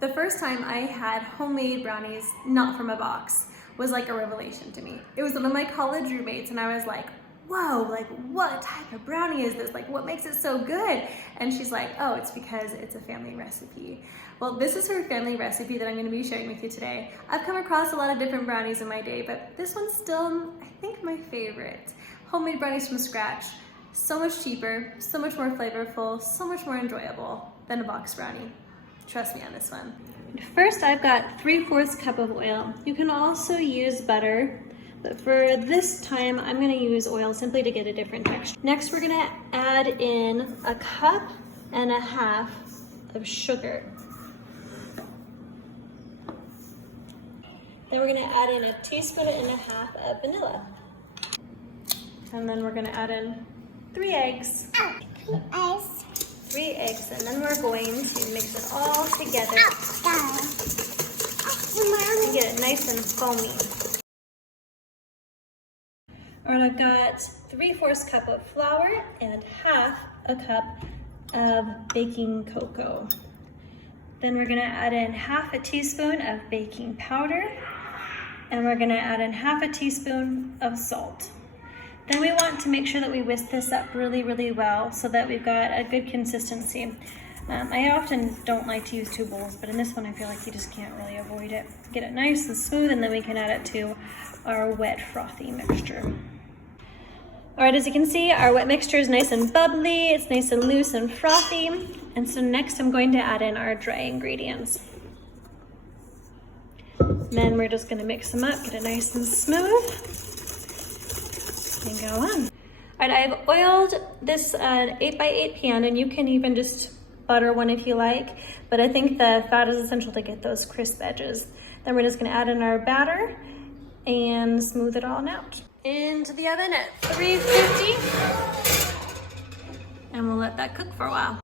The first time I had homemade brownies, not from a box, was like a revelation to me. It was one of my college roommates and I was like, whoa, like what type of brownie is this? Like what makes it so good? And she's like, oh, it's because it's a family recipe. Well, this is her family recipe that I'm gonna be sharing with you today. I've come across a lot of different brownies in my day, but this one's still, I think, my favorite. Homemade brownies from scratch. So much cheaper, so much more flavorful, so much more enjoyable than a box brownie. Trust me on this one. First, I've got 3/4 cup of oil. You can also use butter, but for this time, I'm gonna use oil simply to get a different texture. Next, we're gonna add in 1.5 cups of sugar. Then we're gonna add in 1.5 teaspoons of vanilla. And then we're gonna add in 3 eggs. 3 eggs, and then we're going to mix it all together and get it nice and foamy. All right, I've got 3/4 cup of flour and 1/2 cup of baking cocoa. Then we're gonna add in 1/2 teaspoon of baking powder, and we're gonna add in 1/2 teaspoon of salt. Then we want to make sure that we whisk this up really, really well so that we've got a good consistency. I often don't like to use 2 bowls, but in this one I feel like you just can't really avoid it. Get it nice and smooth, and then we can add it to our wet, frothy mixture. All right, as you can see, our wet mixture is nice and bubbly, it's nice and loose and frothy. And so next I'm going to add in our dry ingredients. And then we're just gonna mix them up, get it nice and smooth. And go on. All right, I've oiled this 8x8 pan, and you can even just butter one if you like, but I think the fat is essential to get those crisp edges. Then we're just gonna add in our batter and smooth it all out. Into the oven at 350, and we'll let that cook for a while.